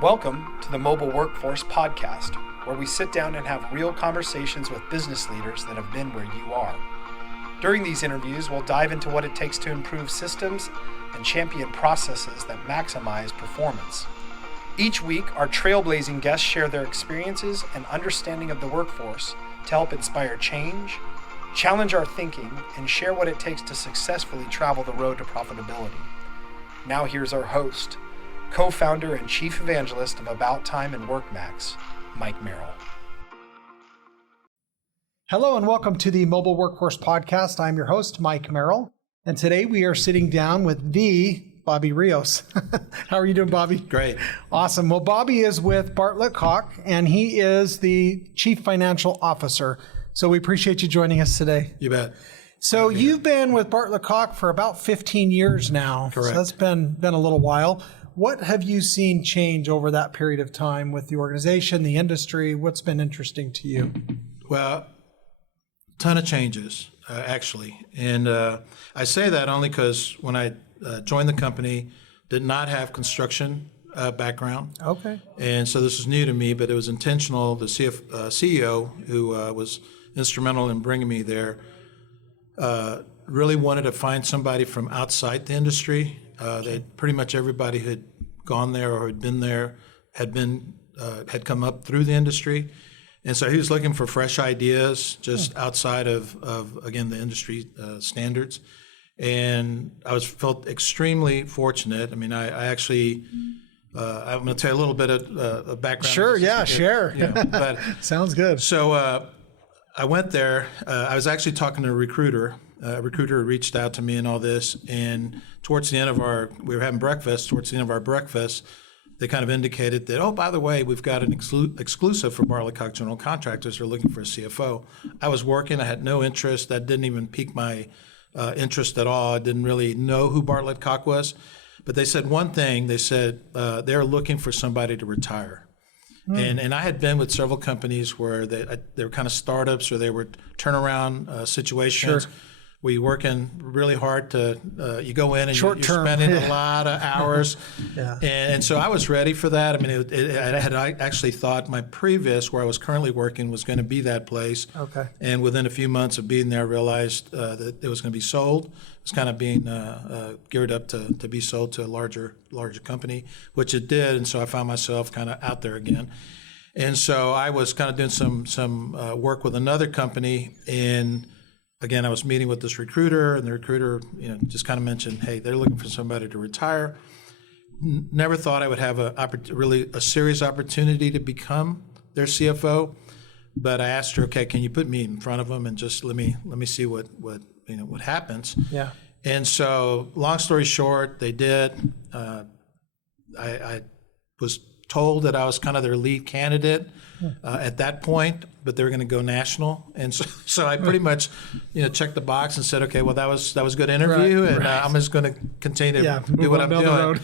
Welcome to the Mobile Workforce Podcast, where we sit down and have real conversations with business leaders that have been where you are. During these interviews, we'll dive into what it takes to improve systems and champion processes that maximize performance. Each week, our trailblazing guests share their experiences and understanding of the workforce to help inspire change, challenge our thinking, and share what it takes to successfully travel the road to profitability. Now here's our host, co-founder and chief evangelist of About Time and WorkMax, Mike Merrill. Hello and welcome to the Mobile Workforce Podcast. I'm your host, Mike Merrill, and today we are sitting down with the Bobby Rios. How are you doing, Bobby? Great. Awesome. Well, Bobby is with Bartlett Cock, and he is the Chief Financial Officer. So we appreciate you joining us today. You bet. So you've been with Bartlett Cock for about 15 years now. Correct. So that's been a little while. What have you seen change over that period of time with the organization, the industry? What's been interesting to you? Well, ton of changes, actually. And I say that only because when I joined the company, did not have construction background. Okay. And so this was new to me, but it was intentional. The CEO, who was instrumental in bringing me there, really wanted to find somebody from outside the industry. Pretty much everybody who had gone there or had been there had come up through the industry. And so he was looking for fresh ideas just outside of again, the industry standards. And I felt extremely fortunate. I mean, I actually, I'm going to tell you a little bit of background. Sure, yeah, share. But Sounds good. So I went there. I was actually talking to a recruiter. A recruiter reached out to me and all this. And towards the end of we were having breakfast. Towards the end of our breakfast, they kind of indicated that, oh, by the way, we've got an exclusive for Bartlett Cock General Contractors. They're looking for a CFO. I was working. I had no interest. That didn't even pique my interest at all. I didn't really know who Bartlett Cock was. But they said one thing. They said they're looking for somebody to retire. And I had been with several companies where they were kind of startups or they were turnaround situations. Sure. We working really hard to, you go in and you're Short-term. spending a lot of hours. Yeah. And so I was ready for that. I mean, I actually thought my previous, where I was currently working, was going to be that place. Okay. And within a few months of being there, I realized that it was going to be sold. It was kind of being geared up to be sold to a larger company, which it did. And so I found myself kind of out there again. And so I was kind of doing some work with another company, and again, I was meeting with this recruiter, and the recruiter, just kind of mentioned, hey, they're looking for somebody to retire. Never thought I would have a serious opportunity to become their CFO, but I asked her, okay, can you put me in front of them and just let me see what happens. Yeah. And so, long story short, they did. I was told that I was kind of their lead candidate at that point, but they were going to go national, and so I pretty much, checked the box and said, okay, well that was a good interview, and I'm just going to continue to do what I'm doing.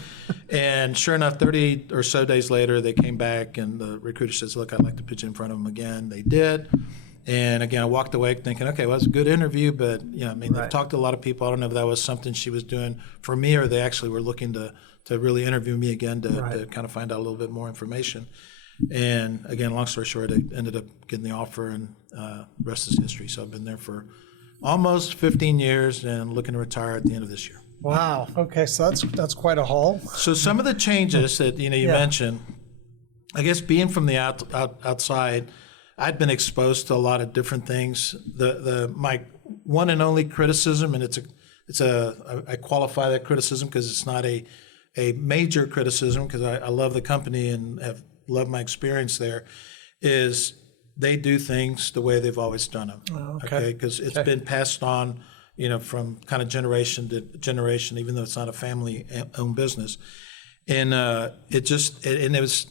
And sure enough, 30 or so days later, they came back, and the recruiter says, look, I'd like to pitch in front of them again. They did. And again, I walked away thinking, okay, well, it was a good interview, but I've talked to a lot of people. I don't know if that was something she was doing for me, or they actually were looking to really interview me again to kind of find out a little bit more information. And again, long story short, I ended up getting the offer, and the rest is history. So I've been there for almost 15 years and looking to retire at the end of this year. Wow. Okay, so that's quite a haul. So some of the changes that you mentioned, I guess being from the outside, I'd been exposed to a lot of different things. My one and only criticism, and I qualify that criticism because it's not a major criticism, because I love the company and have loved my experience there, is they do things the way they've always done them. Oh, okay. Because it's been passed on, from kind of generation to generation, even though it's not a family-owned business. And it was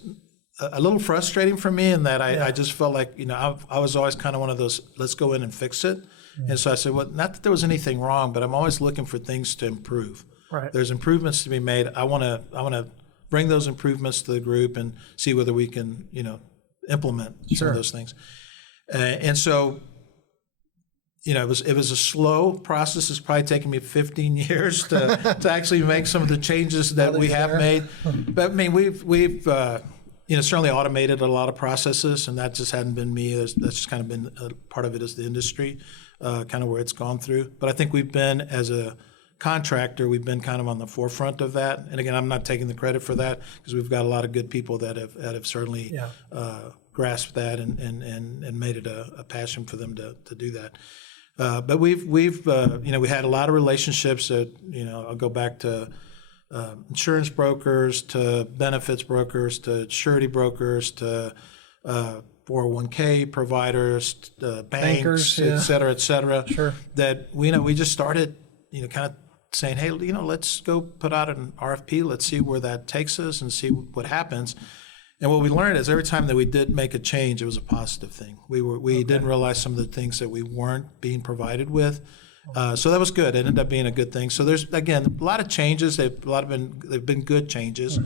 a little frustrating for me in that I just felt like, I was always kind of one of those, let's go in and fix it. Mm-hmm. And so I said, well, not that there was anything wrong, but I'm always looking for things to improve. Right. There's improvements to be made. I want to bring those improvements to the group and see whether we can, implement some of those things. And so, it was a slow process. It's probably taken me 15 years to actually make some of the changes that we have made. But I mean, we've certainly automated a lot of processes, and that just hadn't been me. That's just kind of been a part of it as the industry, kind of where it's gone through. But I think we've been, as a contractor, we've been kind of on the forefront of that. And again, I'm not taking the credit for that because we've got a lot of good people that have certainly grasped that and made it a passion for them to do that. But we had a lot of relationships that, I'll go back to insurance brokers, to benefits brokers, to surety brokers, to 401k providers, banks, et cetera, Sure. that we just started, kind of saying, hey, let's go put out an RFP. Let's see where that takes us and see what happens. And what we learned is every time that we did make a change, it was a positive thing. We didn't realize some of the things that we weren't being provided with. So that was good. It ended up being a good thing. So there's, again, a lot of changes. They've been good changes,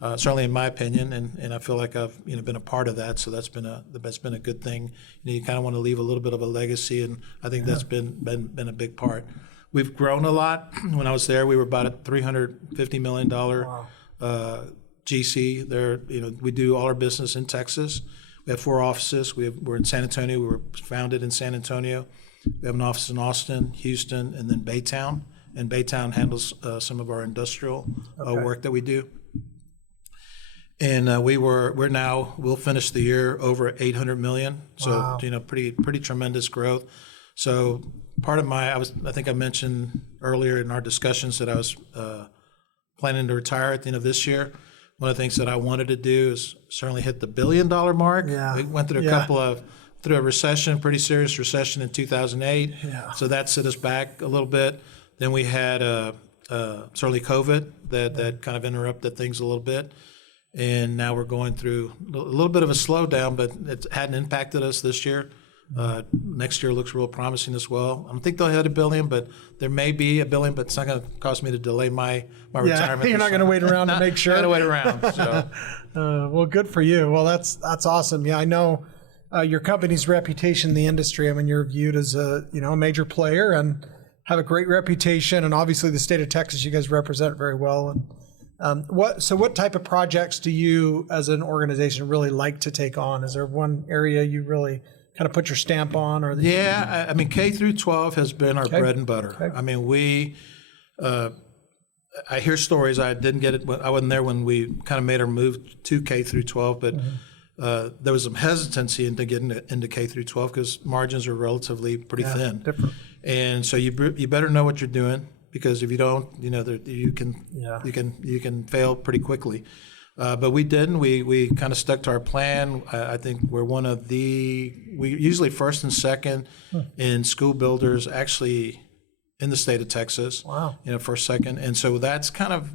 certainly in my opinion, and I feel like I've been a part of that. So that's been a good thing. You kind of want to leave a little bit of a legacy, and I think that's been a big part. We've grown a lot. When I was there, we were about a $350 million GC. There, we do all our business in Texas. We have 4 offices. We're in San Antonio. We were founded in San Antonio. We have an office in Austin, Houston, and then Baytown. And Baytown handles some of our industrial work that we do. And we'll finish the year over 800 million. So Wow. Pretty tremendous growth. So part of I think I mentioned earlier in our discussions that I was planning to retire at the end of this year. One of the things that I wanted to do is certainly hit the $1 billion mark. Yeah. We went through through a recession, pretty serious recession in 2008. Yeah. So that set us back a little bit. Then we had certainly COVID that kind of interrupted things a little bit. And now we're going through a little bit of a slowdown, but it hadn't impacted us this year. Next year looks real promising as well. I don't think they'll hit $1 billion, but there may be $1 billion, but it's not going to cause me to delay my retirement. You're not going to wait around to make sure. Not going to wait around. So. Well, good for you. Well, that's awesome. Yeah, I know your company's reputation in the industry. I mean, you're viewed as a major player and have a great reputation, and obviously the state of Texas you guys represent very well. And what type of projects do you, as an organization, really like to take on? Is there one area you really kind of put your stamp on? Or I mean, K through 12 has been our bread and butter. Okay. I mean, I hear stories. I didn't get it. I wasn't there when we kind of made our move to K through 12, but there was some hesitancy into getting into K through 12 because margins are relatively pretty thin. Different. And so you better know what you're doing, because if you don't, you can fail pretty quickly. But we didn't. We kind of stuck to our plan. I think we're we usually first and second in school builders actually in the state of Texas. Wow. First, second. And so that's kind of,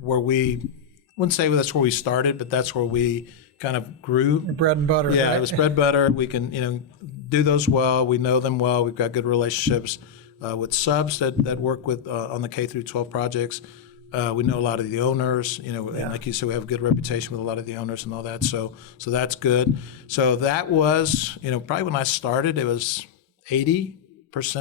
where wouldn't say that's where we started, but that's where we kind of grew. Your bread and butter. Yeah, right? It was bread and butter. We can, do those well. We know them well. We've got good relationships with subs that work with on the K through 12 projects. We know a lot of the owners, and like you said, we have a good reputation with a lot of the owners and all that. So that's good. So that was, probably when I started, it was 80%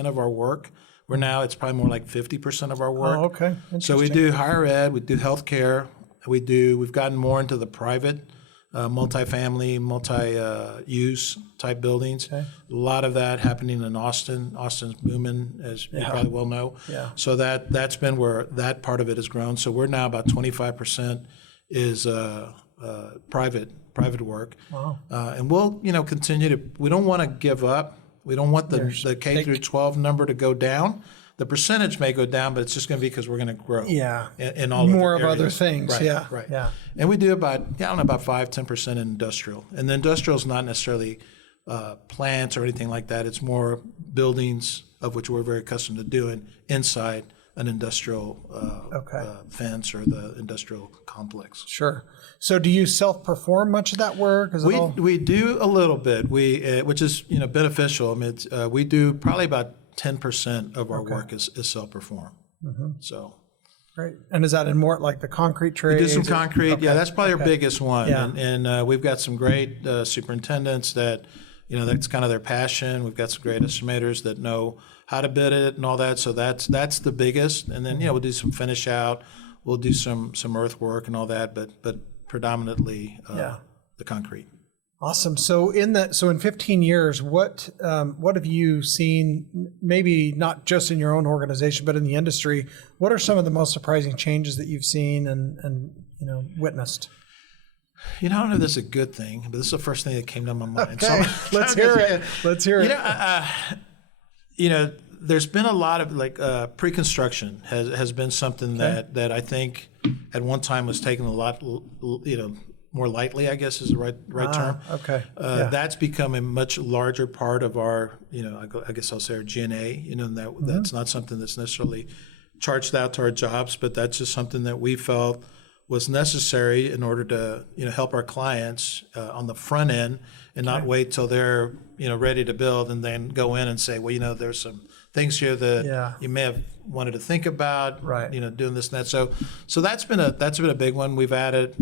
of our work. Where now it's probably more like 50% of our work. Oh, okay. So we do higher ed, we do healthcare, we've gotten more into the private, multifamily, multi-use type buildings. Okay. A lot of that happening in Austin. Austin's booming, as you probably well know. Yeah. So that's been where that part of it has grown. So we're now about 25% is private work. Wow. And we'll continue to. We don't want to give up. We don't want the K through 12 number to go down. The percentage may go down, but it's just going to be because we're going to grow. Yeah. In all more of areas. other things. Right, Yeah. Right. Yeah. And we do about 5-10% in industrial. And the industrial is not necessarily plants or anything like that. It's more buildings, of which we're very accustomed to doing inside an industrial fence or the industrial complex. Sure. So do you self-perform much of that work? We do a little bit, which is beneficial. I mean, we do probably about 10% of our work is self-perform. Mm-hmm. So. Great. And is that in more like the concrete trades? We do some concrete. Okay. Yeah, that's probably our biggest one. Yeah. And we've got some great superintendents that, that's kind of their passion. We've got some great estimators that know how to bid it and all that. So that's the biggest. And then, we'll do some finish out. We'll do some earth work and all that. But predominantly the concrete. Awesome. So in 15 years, what have you seen? Maybe not just in your own organization, but in the industry. What are some of the most surprising changes that you've seen and witnessed? I don't know if this is a good thing, but this is the first thing that came to my mind. Okay. Let's hear it. There's been a lot of pre-construction has been something that I think at one time was taken a lot, more lightly, I guess is the right term. Okay. That's become a much larger part of our, I guess I'll say our G&A, that's not something that's necessarily charged out to our jobs, but that's just something that we felt was necessary in order to, help our clients on the front end and not wait till they're, ready to build and then go in and say, well, there's some things here that you may have wanted to think about, doing this and that. So that's been a big one. We've added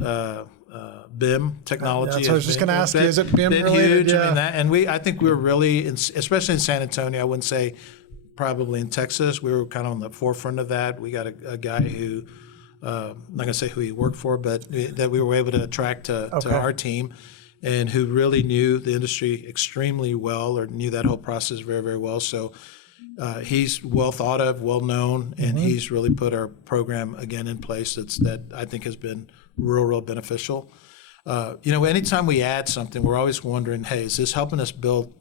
BIM technology. That's what I was just going to ask you. Is it BIM related? Huge. Yeah. I think we're really, especially in San Antonio, I wouldn't say probably in Texas, we were kind of on the forefront of that. We got a guy who, I'm not going to say who he worked for, but that we were able to attract to our team and who really knew the industry extremely well or knew that whole process very, very well. So he's well thought of, well known, and he's really put our program again in place that I think has been real beneficial. Anytime we add something, we're always wondering, hey, is this helping us build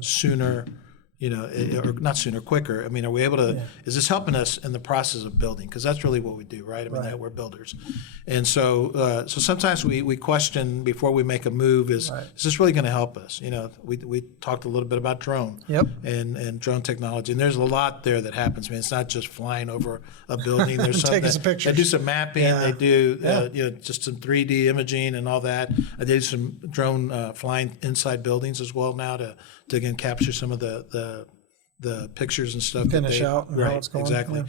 sooner? Or not sooner, quicker. I mean, are we able to? Is this helping us in the process of building? Because that's really what we do, right? I mean, that we're builders, and so sometimes we question before we make a move: is this really going to help us? We talked a little bit about drone, and drone technology, and there's a lot there that happens. I mean, it's not just flying over a building. There's some they do some mapping, they do just some 3D imaging and all that. They do some drone flying inside buildings as well now to again capture some of the pictures and stuff. Finish out and how it's going. Exactly. Yeah.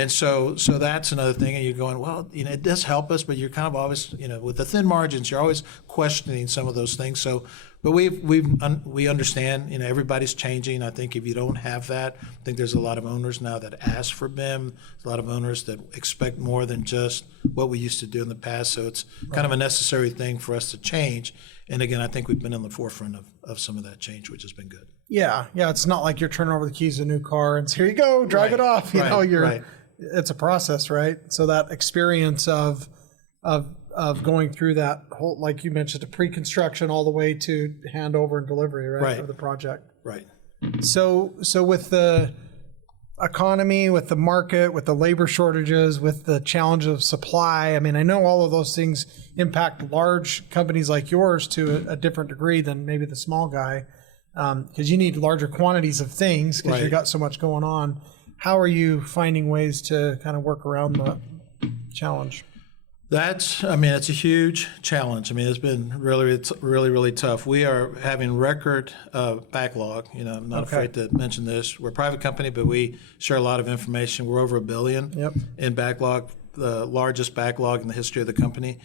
And so that's another thing. And you're going, well, it does help us, but you're kind of always, with the thin margins, you're always questioning some of those things. So, but we understand, everybody's changing. I think if you don't have that, I think there's a lot of owners now that ask for BIM. There's a lot of owners that expect more than just what we used to do in the past. So it's kind of a necessary thing for us to change. And again, I think we've been on the forefront of some of that change, which has been good. Yeah. It's not like you're turning over the keys to a new car and here you go, drive it off. It's a process, right? So that experience of going through that whole, like you mentioned, the pre-construction all the way to handover and delivery, right? Of the project. Right. So with the economy, with the market, with the labor shortages, with the challenge of supply, I mean, I know all of those things impact large companies like yours to a different degree than maybe the small guy, because you need larger quantities of things because you got so much going on. How are you finding ways to kind of work around the challenge? It's a huge challenge. I mean, it's been really tough. We are having record backlog. I'm not afraid to mention this. We're a private company, but we share a lot of information. We're over $1 billion in backlog, the largest backlog in the history of the company.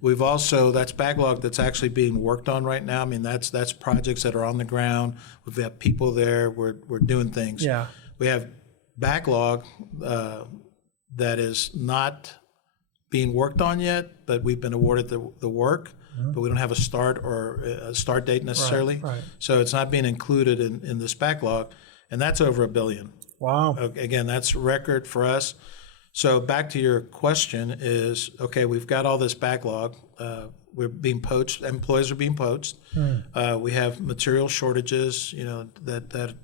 We've also, that's backlog that's actually being worked on right now. I mean, that's projects that are on the ground. We've got people there. We're doing things. Yeah. We have backlog that is not being worked on yet, but we've been awarded the work, but we don't have a start date necessarily. Right. So it's not being included in this backlog, and that's over $1 billion. Wow. Again, that's record for us. So back to your question is, okay, we've got all this backlog. We're being poached. Employees are being poached. We have material shortages, that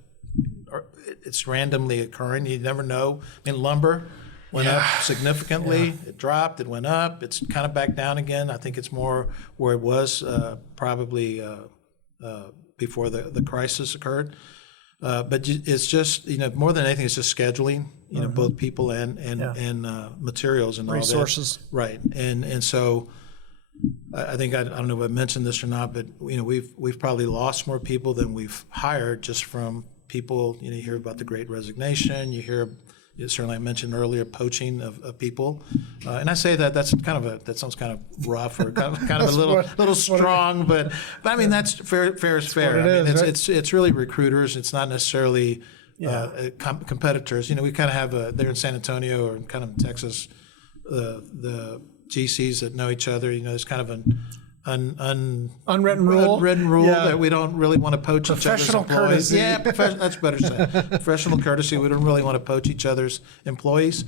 are, it's randomly occurring. You never know. I mean, lumber went up significantly. It dropped. It went up. It's kind of back down again. I think it's more where it was probably before the crisis occurred. But it's just, more than anything, it's just scheduling, both people and materials and resources. All that. Right. And so I think, I don't know if I mentioned this or not, but, we've probably lost more people than we've hired just from people. You hear about the Great Resignation. You hear, certainly I mentioned earlier, poaching of people. And I say that sounds kind of rough or kind of a little strong, but I mean, that's fair is fair. It's really recruiters. It's not necessarily competitors. We kind of have there in San Antonio or kind of in Texas, the GCs that know each other. There's kind of an unwritten rule that we don't really want to poach each other's employees. Courtesy. Yeah, that's better said. Professional courtesy. We don't really want to poach each other's employees.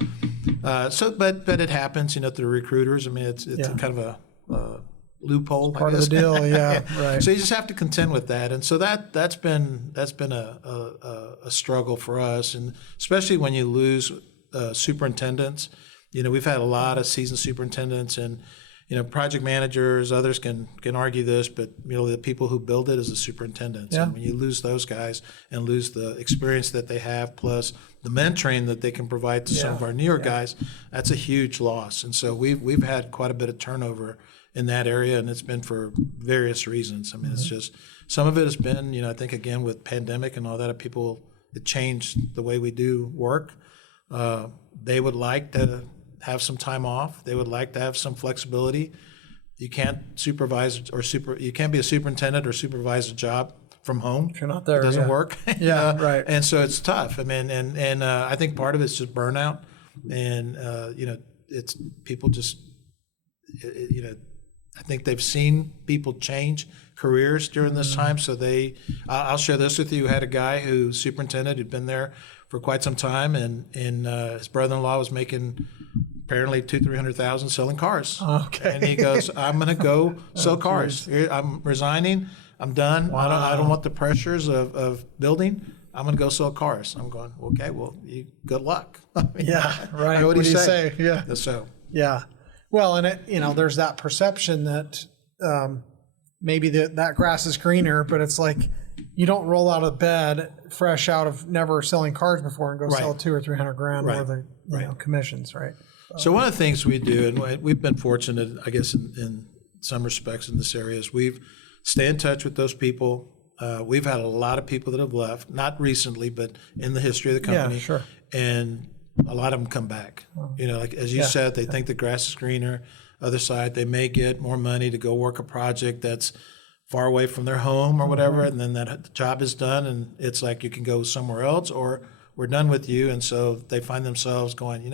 But it happens, through recruiters. I mean, it's kind of a loophole. Part of the deal, yeah. Right. So you just have to contend with that, and so that's been a struggle for us, and especially when you lose superintendents. We've had a lot of seasoned superintendents, and project managers, others can argue this, but the people who build it is the superintendents. Yeah. And when you lose those guys and lose the experience that they have, plus the mentoring that they can provide to some of our newer guys, that's a huge loss. And so we've had quite a bit of turnover in that area, and it's been for various reasons. I mean, it's just, some of it has been, I think, again, with pandemic and all that, it changed the way we do work. They would like to have some time off. They would like to have some flexibility. You can't supervise you can't be a superintendent or supervise a job from home. If you're not there, it doesn't work. Yeah, right. And so it's tough. I mean, and I think part of it's just burnout, and it's people just, I think they've seen people change careers during this time. So I'll share this with you. Had a guy who's superintendent who'd been there for quite some time, and his brother-in-law was making apparently $200,000-300,000 selling cars. Okay. And he goes, "I'm going to go sell cars. I'm resigning. I'm done. Wow. I don't want the pressures of building. I'm going to go sell cars." I'm going, "Okay, well, good luck." Yeah, right. What do you say? Yeah. So. Yeah. Well, and there's that perception that maybe that grass is greener, but it's like you don't roll out of bed fresh out of never selling cars before and go sell $200,000 or $300,000 worth of commissions, right? So one of the things we do, and we've been fortunate, I guess, in some respects in this area, is we've stayed in touch with those people. We've had a lot of people that have left, not recently, but in the history of the company. Yeah, sure. And a lot of them come back. Like as you said, they think the grass is greener. Other side, they may get more money to go work a project that's far away from their home or whatever, and then that job is done, and it's like you can go somewhere else, or we're done with you. And so they find themselves going,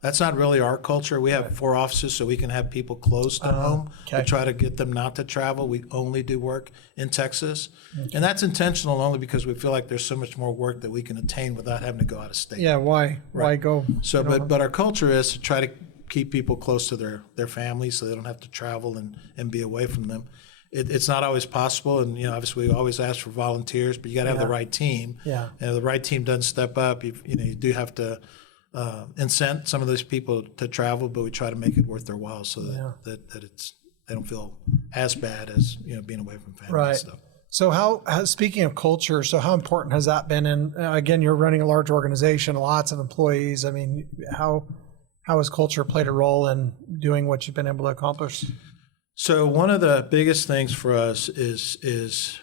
that's not really our culture. We have 4 offices, so we can have people close to home. Okay. We try to get them not to travel. We only do work in Texas. And that's intentional only because we feel like there's so much more work that we can attain without having to go out of state. Yeah, why? Right. Why go? So, but our culture is to try to keep people close to their families so they don't have to travel and be away from them. It's not always possible, and obviously we always ask for volunteers, but you got to have the right team. Yeah. And if the right team doesn't step up, you do have to incent some of those people to travel, but we try to make it worth their while so that they don't feel as bad as being away from family and stuff. So how speaking of culture, so how important has that been? And again, you're running a large organization, lots of employees. I mean, how has culture played a role in doing what you've been able to accomplish? So one of the biggest things for us is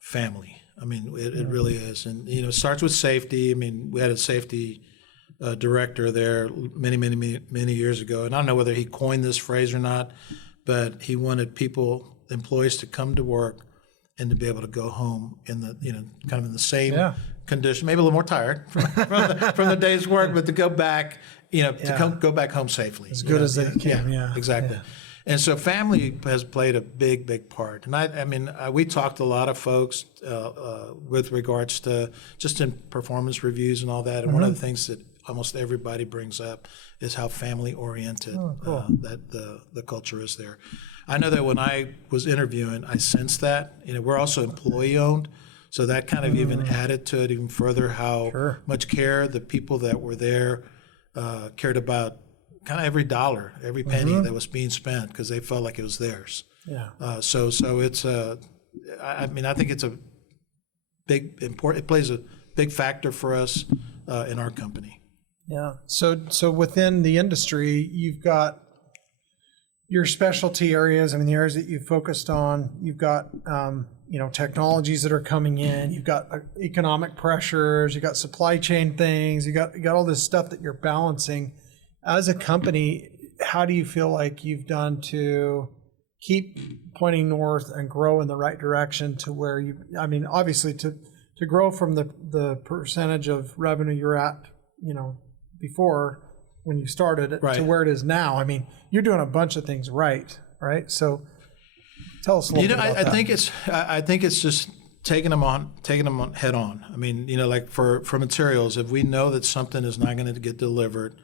family. I mean, it really is, and it starts with safety. I mean, we had a safety director there many years ago, and I don't know whether he coined this phrase or not, but he wanted employees to come to work and to be able to go home in the kind of in the same condition, maybe a little more tired from the day's work, but to go back go back home safely, as good as they can. Yeah, exactly. Yeah. And so family has played a big part. And I mean, we talked to a lot of folks with regards to just in performance reviews and all that. And one of the things that almost everybody brings up is how family oriented that the culture is there. I know that when I was interviewing, I sensed that. We're also employee owned, so that kind of even added to it even further how much care the people that were there cared about kind of every dollar, every penny that was being spent, because they felt like it was theirs. Yeah. So it's I mean, I think it's a big important. It plays a big factor for us in our company. Yeah. So within the industry, you've got your specialty areas. I mean, the areas that you've focused on. You've got technologies that are coming in. You've got economic pressures. You've got supply chain things. You got all this stuff that you're balancing. As a company, how do you feel like you've done to keep pointing north and grow in the right direction to where obviously to grow from the percentage of revenue you're at, before, when you started Right. to where it is now. I mean, you're doing a bunch of things right? So tell us a little bit about that. I think it's just taking them on head on. I mean, like for materials, if we know that something is not going to get delivered,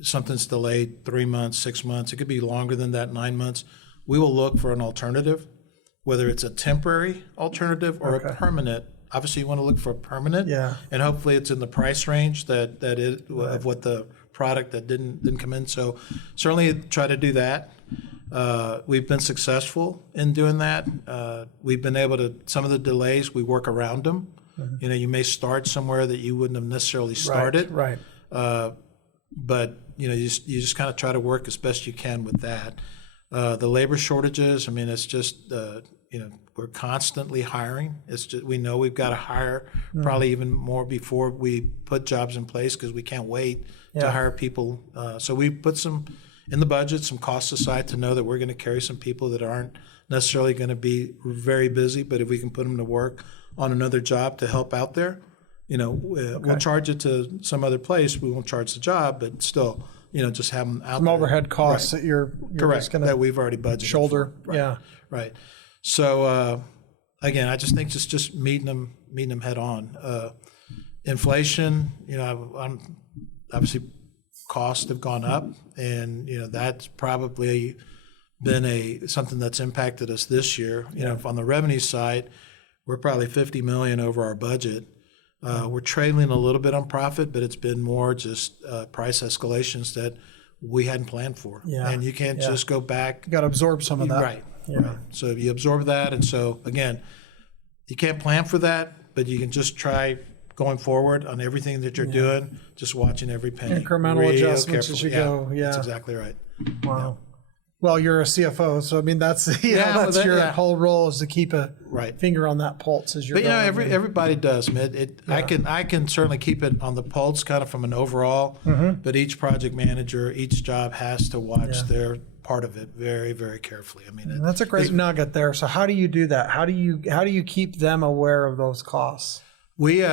something's delayed 3 months, 6 months, it could be longer than that, 9 months, we will look for an alternative, whether it's a temporary alternative or a permanent. Obviously, you want to look for a permanent, and hopefully it's in the price range of what the product that didn't come in. So certainly try to do that. We've been successful in doing that. We've been able to, some of the delays, we work around them. You may start somewhere that you wouldn't have necessarily started. Right. But you just kind of try to work as best you can with that. The labor shortages, I mean, it's just we're constantly hiring. It's just, we know we've got to hire probably even more before we put jobs in place, because we can't wait to hire people. So we put some in the budget, some costs aside to know that we're going to carry some people that aren't necessarily going to be very busy, but if we can put them to work on another job to help out there, we'll charge it to some other place. We won't charge the job, but still, just have them out Some there. overhead costs that you're Correct, just going to that we've already budgeted shoulder. for. Right. So again, I just think just meeting them head on. Inflation, I'm obviously costs have gone up, and that's probably been something that's impacted us this year. On the revenue side, we're probably $50 million over our budget. We're trailing a little bit on profit, but it's been more just price escalations that we hadn't planned for. And you can't just go back. You got to absorb some of that. Right. So you absorb that, and so again, you can't plan for that, but you can just try going forward on everything that you're doing, just watching every penny. Incremental adjustments as you go. That's exactly right. Wow. Well, you're a CFO, so I mean that's that's your whole role, is to keep a finger on that pulse as you're. But everybody does. I can certainly keep it on the pulse, kind of from an overall. But each project manager, each job has to watch their part of it very, very carefully. I mean, that's a great nugget there. So how do you do that? How do you keep them aware of those costs? We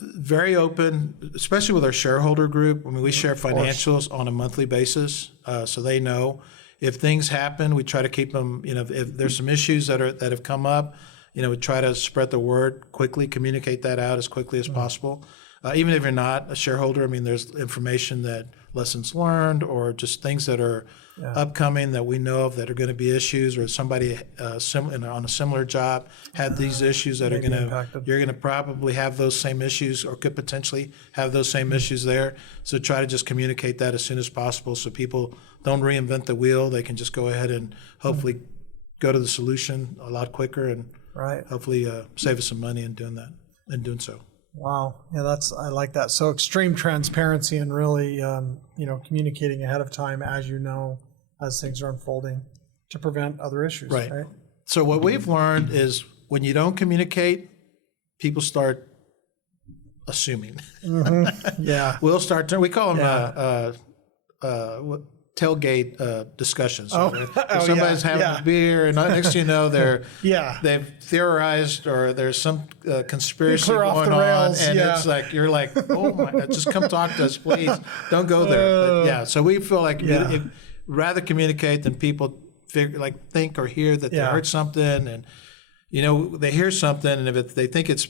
very open, especially with our shareholder group. I mean, we share financials on a monthly basis, so they know. If things happen, we try to keep them, if there's some issues that have come up, we try to spread the word quickly, communicate that out as quickly as possible. Even if you're not a shareholder, I mean, there's information that lessons learned or just things that are upcoming that we know of that are going to be issues, or somebody on a similar job had these issues that are going to, you're going to probably have those same issues or could potentially have those same issues there. So try to just communicate that as soon as possible so people don't reinvent the wheel. They can just go ahead and hopefully go to the solution a lot quicker and hopefully save us some money in doing that and doing so. Wow. Yeah, I like that. So extreme transparency and really, communicating ahead of time as things are unfolding to prevent other issues. Right. So what we've learned is when you don't communicate, people start assuming. We'll start, we call them tailgate discussions. If somebody's having a beer and next thing you know, they've theorized or there's some conspiracy going on, and it's like you're like, oh my, just come talk to us, please. Don't go there. But so we feel like rather communicate than people think or hear that they heard something, and they hear something, and if they think it's,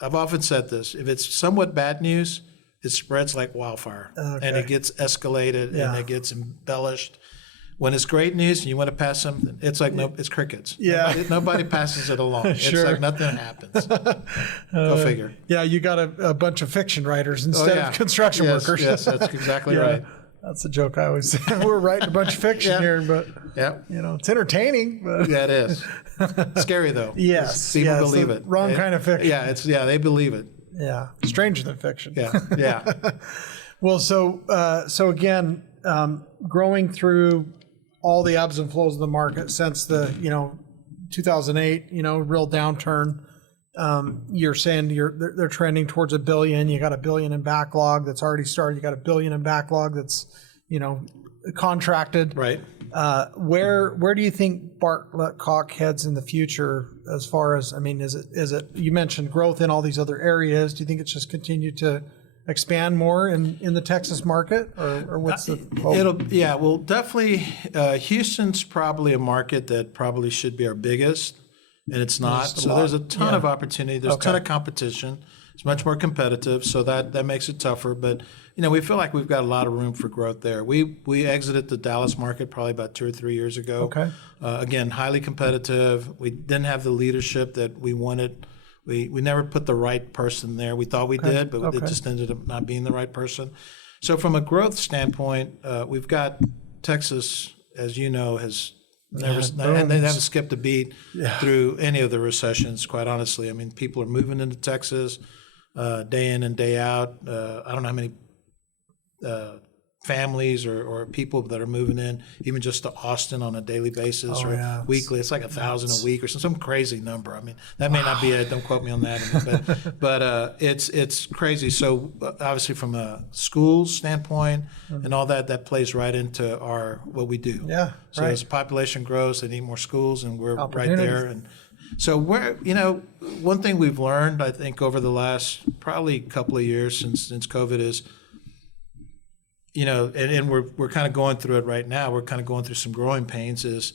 I've often said this, if it's somewhat bad news, it spreads like wildfire, and it gets escalated and it gets embellished. When it's great news and you want to pass something, it's like it's crickets. Nobody passes it along. It's like nothing happens. Go figure. Yeah, you got a bunch of fiction writers instead of construction workers. Yes, that's exactly right. That's a joke I always say. We're writing a bunch of fiction here, but it's entertaining. But it is. Scary though. Yes, people believe it. Wrong kind of fiction. They believe it. Yeah, stranger than fiction. Yeah. Well, so again, growing through all the ebbs and flows of the market since the 2008 real downturn, you're saying they're trending towards $1 billion. You got $1 billion in backlog that's already started. You got $1 billion in backlog that's contracted. Right. Where do you think Bartlett Cock heads in the future as far as, I mean, is it, you mentioned growth in all these other areas. Do you think it's just continue to expand more in the Texas market, or what's the hope? Well, definitely, Houston's probably a market that probably should be our biggest, and it's not. So there's a ton of opportunity. There's a ton of competition. It's much more competitive, so that makes it tougher. But we feel like we've got a lot of room for growth there. We exited the Dallas market probably about 2 or 3 years ago. Okay. Again, highly competitive. We didn't have the leadership that we wanted. We never put the right person there. We thought we did, but it just ended up not being the right person. So from a growth standpoint, we've got Texas, as you know, has never, and they haven't skipped a beat through any of the recessions, quite honestly. I mean, people are moving into Texas day in and day out. I don't know how many families or people that are moving in, even just to Austin on a daily basis or weekly. It's like 1,000 a week or some crazy number. I mean, that may not be it. Don't quote me on that. But it's crazy. So obviously from a schools standpoint and all that plays right into what we do. Yeah. So as the population grows, they need more schools, and we're right there. And so one thing we've learned, I think, over the last probably couple of years since COVID is, and we're kind of going through it right now. We're kind of going through some growing pains. Is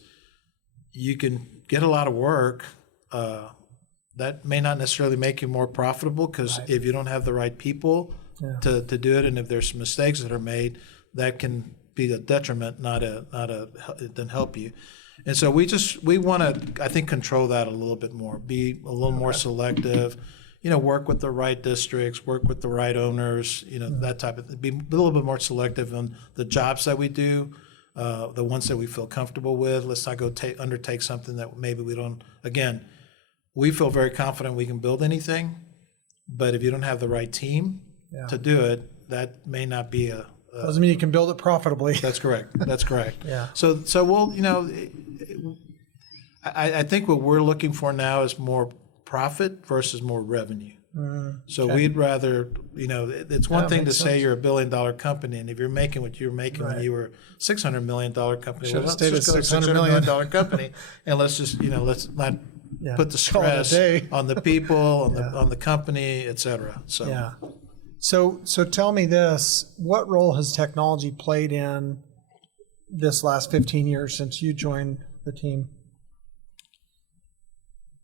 you can get a lot of work that may not necessarily make you more profitable, because if you don't have the right people to do it, and if there's some mistakes that are made, that can be a detriment, it doesn't help you. And so we want to, I think, control that a little bit more, be a little more selective. Work with the right districts, work with the right owners, that type of thing. Be a little bit more selective on the jobs that we do, the ones that we feel comfortable with. Let's not go undertake something that maybe we don't. Again, we feel very confident we can build anything, but if you don't have the right team to do it, that may not be a. Doesn't mean you can build it profitably. That's correct. That's correct. Yeah. So we'll, I think what we're looking for now is more profit versus more revenue. So we'd rather, it's one thing to say you're $1 billion company, and if you're making what you were making when you were $600 million company, let's just go $600 million company, and let's just, let's not put the stress on the people, on the company, et cetera. So tell me this: what role has technology played in this last 15 years since you joined the team?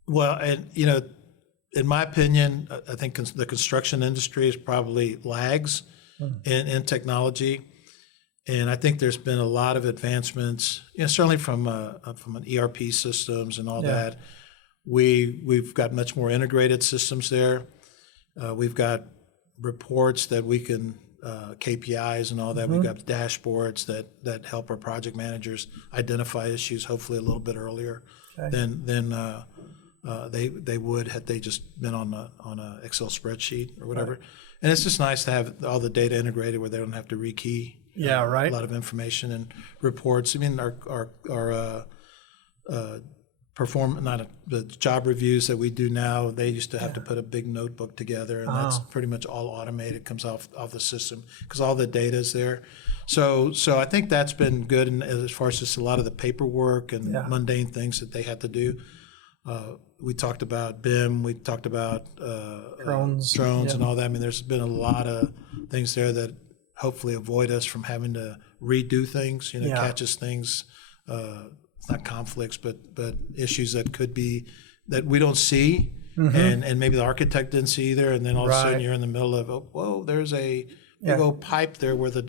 Well, and in my opinion, I think the construction industry is probably lags in technology, and I think there's been a lot of advancements. Certainly from an ERP systems and all that. We've got much more integrated systems there. We've got reports that we can KPIs and all that. We've got dashboards that help our project managers identify issues hopefully a little bit earlier than they would had they just been on a Excel spreadsheet or whatever. And it's just nice to have all the data integrated where they don't have to rekey a lot of information and reports. I mean, our the job reviews that we do now, they used to have to put a big notebook together, and that's pretty much all automated, comes off the system because all the data is there. So I think that's been good, and as far as just a lot of the paperwork and mundane things that they had to do. We talked about BIM, we talked about drones and all that. I mean, there's been a lot of things there that hopefully avoid us from having to redo things, catches things, it's not conflicts, but issues that could be, that we don't see, and maybe the architect didn't see either, and then all of a sudden you're in the middle of, whoa, there's a big old pipe there where the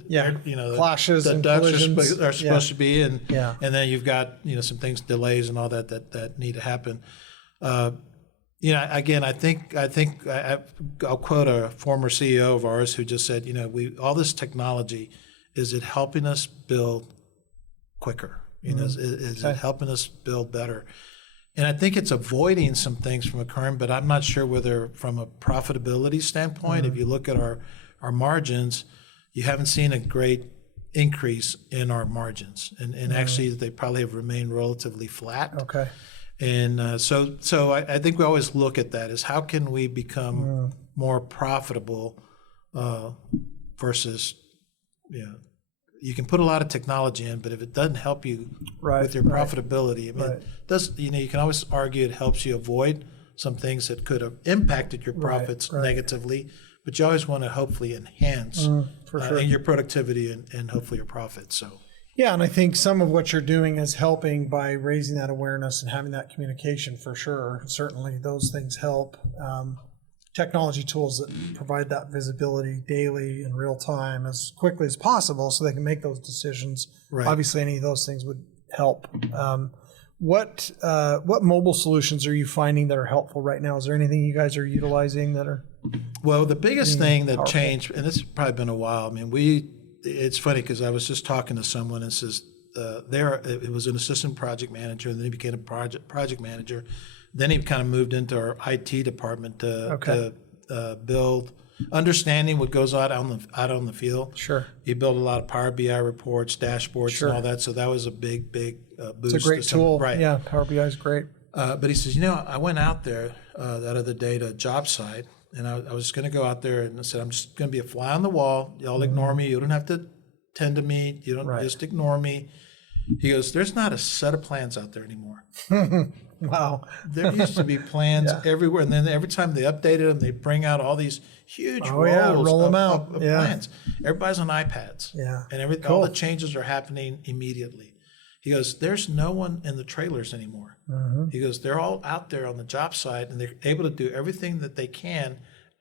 clashes the and ducts collisions are supposed to be, and then you've got some things, delays and all that need to happen. Again, I think I'll quote a former CEO of ours who just said, all this technology, is it helping us build quicker? Is it helping us build better? And I think it's avoiding some things from occurring, but I'm not sure whether from a profitability standpoint, if you look at our margins, you haven't seen a great increase in our margins. And actually, they probably have remained relatively flat. Okay. And so I think we always look at that as how can we become more profitable versus, you can put a lot of technology in, but if it doesn't help you with your profitability, it does. You can always argue it helps you avoid some things that could have impacted your profits negatively, but you always want to hopefully enhance for sure. your productivity and hopefully your profits. So. Yeah, and I think some of what you're doing is helping by raising that awareness and having that communication for sure. Certainly those things help. Technology tools that provide that visibility daily in real time as quickly as possible so they can make those decisions. Right. Obviously, any of those things would help. What mobile solutions are you finding that are helpful right now? Is there anything you guys are utilizing that are? Well, the biggest thing that powerful? changed, and it's probably been a while. I mean, it's funny because I was just talking to someone and says it was an assistant project manager, and then he became a project manager. Then he kind of moved into our IT department to build, understanding what goes out on the field. Sure. He built a lot of Power BI reports, dashboards, and all that. So that was a big boost. It's a great tool. Right. Yeah, Power BI is great. But he says, I went out there that other day to a job site, and I was going to go out there, and I said, I'm just going to be a fly on the wall. Y'all ignore me. You don't have to tend to me. You don't just ignore me. He goes, there's not a set of plans out there anymore. Wow. There used to be plans everywhere, and then every time they updated them, they bring out all these huge rolls of plans. Everybody's on iPads. Yeah. And all the changes are happening immediately. He goes, there's no one in the trailers anymore. He goes, they're all out there on the job site, and they're able to do everything that they can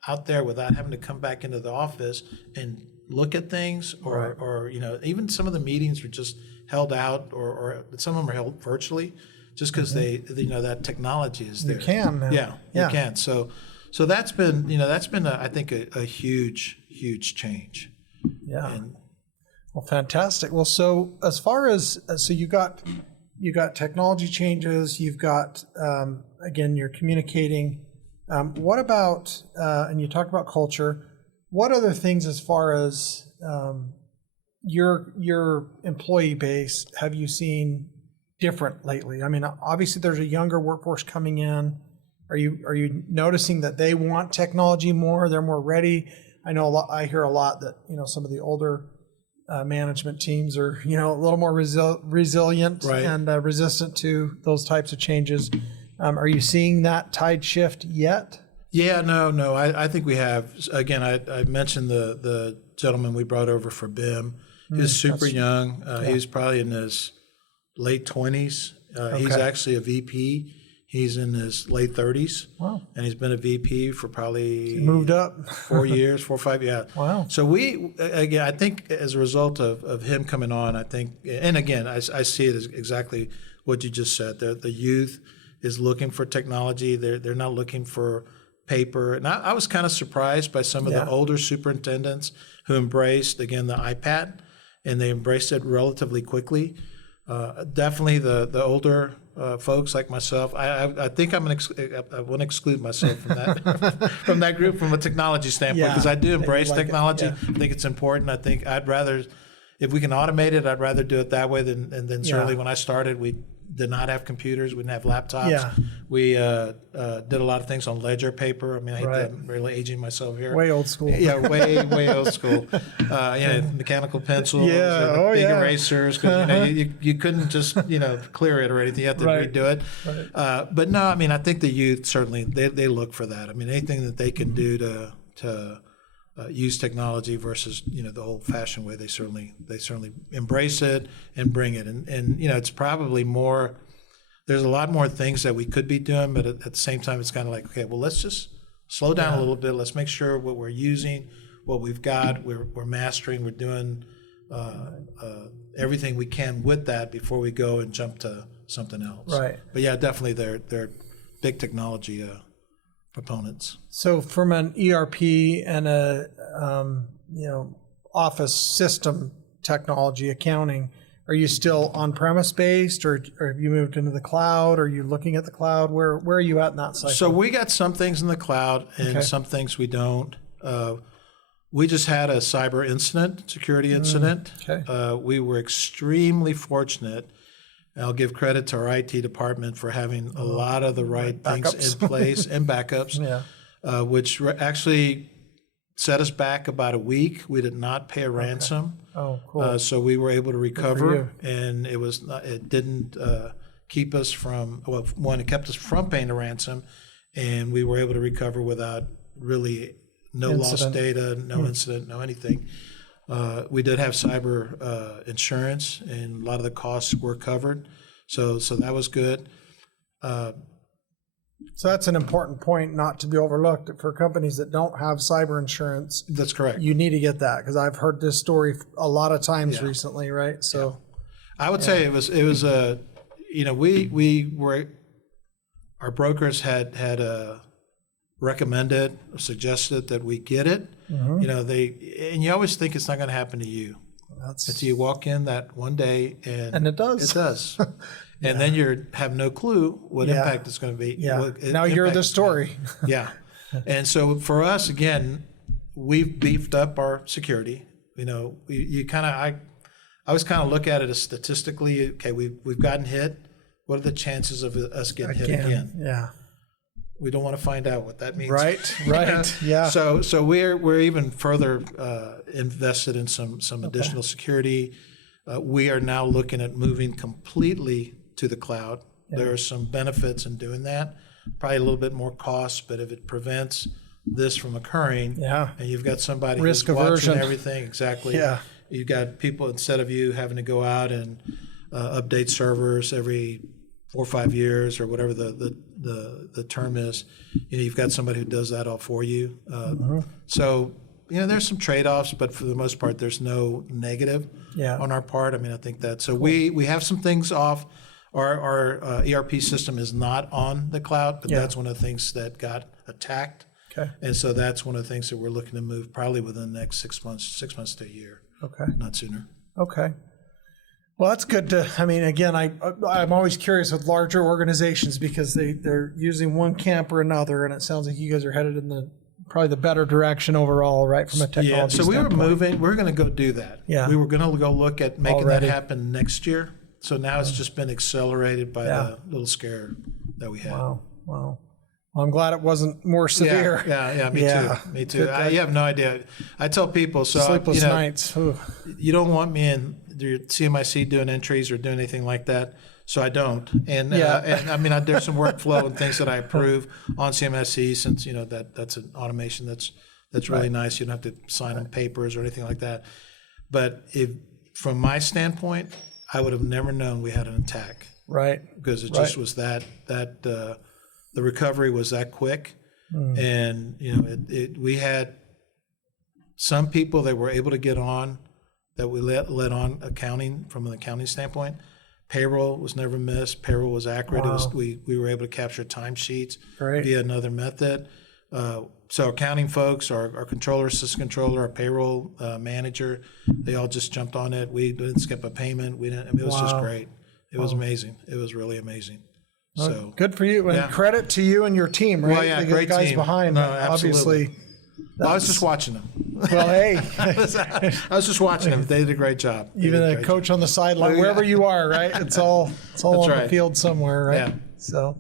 out there without having to come back into the office and look at things, or even some of the meetings are just held out, or some of them are held virtually, just because that technology is there. You can now. Yeah, you can. So that's been I think a huge change. Yeah. Well, fantastic. Well, so as far as you got technology changes, you've got again, you're communicating. What about and you talked about culture. What other things as far as your employee base have you seen different lately? I mean, obviously there's a younger workforce coming in. Are you noticing that they want technology more? They're more ready. I know I hear a lot that some of the older management teams are a little more resilient and resistant to those types of changes. Are you seeing that tide shift yet? Yeah, no. I think we have. Again, I mentioned the gentleman we brought over for BIM. He was super young. He was probably in his late 20s. He's actually a VP. He's in his late 30s. Wow. And he's been a VP for probably... He moved up. 4 years, 4 or 5, yeah. Wow. So I think as a result of him coming on, I think, and again, I see it as exactly what you just said. The youth is looking for technology. They're not looking for paper. And I was kind of surprised by some of the older superintendents who embraced, again, the iPad, and they embraced it relatively quickly. Definitely the older folks like myself. I think I want to exclude myself from that from that group from a technology standpoint, because I do embrace technology. I think it's important. I think I'd rather, if we can automate it, I'd rather do it that way than certainly when I started, we did not have computers. We didn't have laptops. Yeah. We did a lot of things on ledger paper. I mean, I hate that, I'm really aging myself here. Way old school. Yeah, way old school. Mechanical pencils, big erasers. Because you couldn't just clear it or anything. You had to redo it. Right. But no, I mean, I think the youth certainly they look for that. I mean, anything that they can do to use technology versus the old-fashioned way, they certainly embrace it and bring it. And it's probably more. There's a lot more things that we could be doing, but at the same time, it's kind of like, okay, well, let's just slow down a little bit. Let's make sure what we're using, what we've got, we're mastering, we're doing everything we can with that before we go and jump to something else. Right. But yeah, definitely they're big technology proponents. So from an ERP and a office system technology accounting, are you still on-premise based, or have you moved into the cloud? Are you looking at the cloud? Where are you at in that cycle? So we got some things in the cloud and some things we don't. We just had a cyber incident, security incident. We were extremely fortunate. I'll give credit to our IT department for having a lot of the right things in place and backups, which actually set us back about a week. We did not pay a ransom. Oh, cool. So we were able to recover, and it didn't keep us from, well, one, it kept us from paying a ransom, and we were able to recover without really no lost data, no incident, no anything. We did have cyber insurance, and a lot of the costs were covered. So that was good. So that's an important point not to be overlooked for companies that don't have cyber insurance. That's correct. You need to get that, because I've heard this story a lot of times recently, right? So I would say it was we were, our brokers had recommended, suggested that we get it. Mm-hmm. And you always think it's not going to happen to you. Until you walk in that one day and it does. It does. And then you have no clue what impact it's going to be. Yeah. Now you're the story. Yeah. And so for us, again, we've beefed up our security. I always kind of look at it as statistically, okay, we've gotten hit. What are the chances of us getting hit again? Yeah. We don't want to find out what that means. Right. Yeah. So we're even further invested in some additional security. We are now looking at moving completely to the cloud. Yeah. There are some benefits in doing that. Probably a little bit more cost, but if it prevents this from occurring, and you've got somebody risk who's aversion, watching everything exactly. Yeah. You've got people, instead of you having to go out and update servers every 4 or 5 years or whatever the term is, you've got somebody who does that all for you. So there's some trade-offs, but for the most part, there's no negative on our part. I mean, I think that so we have some things off. Our ERP system is not on the cloud, but that's one of the things that got attacked. Okay. And so that's one of the things that we're looking to move probably within the next 6 months to a year. Okay. Not sooner. Okay. Well, that's good again, I'm always curious with larger organizations, because they're using one camp or another, and it sounds like you guys are headed in probably the better direction overall, right, from a technology standpoint. We're going to go do that. Yeah. We were going to go look at making that happen next year. So now it's just been accelerated by the little scare that we had. Wow. Well, I'm glad it wasn't more severe. Me too. You have no idea. I tell people, sleepless nights. You don't want me in your CMIC doing entries or doing anything like that, so I don't. And there's some workflow and things that I approve on CMIC, since that's an automation that's really nice. You don't have to sign on papers or anything like that. But from my standpoint, I would have never known we had an attack. Right. Because it just was that the recovery was that quick. And, we had some people that were able to get on, that we let on accounting from an accounting standpoint. Payroll was never missed. Payroll was accurate. Wow. We were able to capture timesheets via another method. So accounting folks, our controller, assistant controller, our payroll manager, they all just jumped on it. We didn't skip a payment. It was just great. It was amazing. It was really amazing. Well, so good for you, and credit to you and your team, right? Well, great guys team behind. No, obviously. I was just watching them. Well, hey, I was just watching them. They did a great job. Even a coach on the sideline, wherever you are, right? It's all on the field somewhere, right? Yeah. So.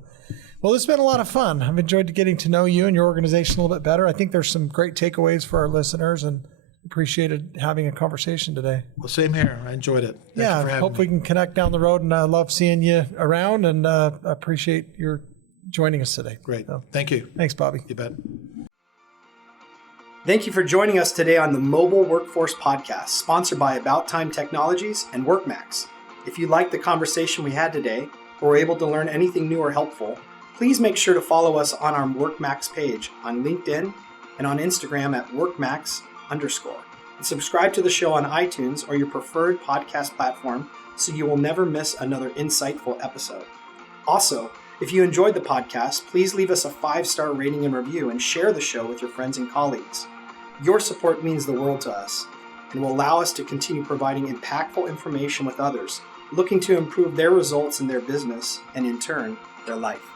Well, it's been a lot of fun. I've enjoyed getting to know you and your organization a little bit better. I think there's some great takeaways for our listeners, and appreciated having a conversation today. Well, same here. I enjoyed it. Thank you for having hope me. We can connect down the road, and I love seeing you around, and appreciate your joining us today. Great. So, thank you. Thanks, Bobby. You bet. Thank you for joining us today on the Mobile Workforce Podcast, sponsored by About Time Technologies and WorkMax. If you liked the conversation we had today, or were able to learn anything new or helpful, please make sure to follow us on our WorkMax page on LinkedIn and on Instagram at WorkMax_. And subscribe to the show on iTunes or your preferred podcast platform so you will never miss another insightful episode. Also, if you enjoyed the podcast, please leave us a 5-star rating and review and share the show with your friends and colleagues. Your support means the world to us and will allow us to continue providing impactful information with others looking to improve their results in their business and, in turn, their life.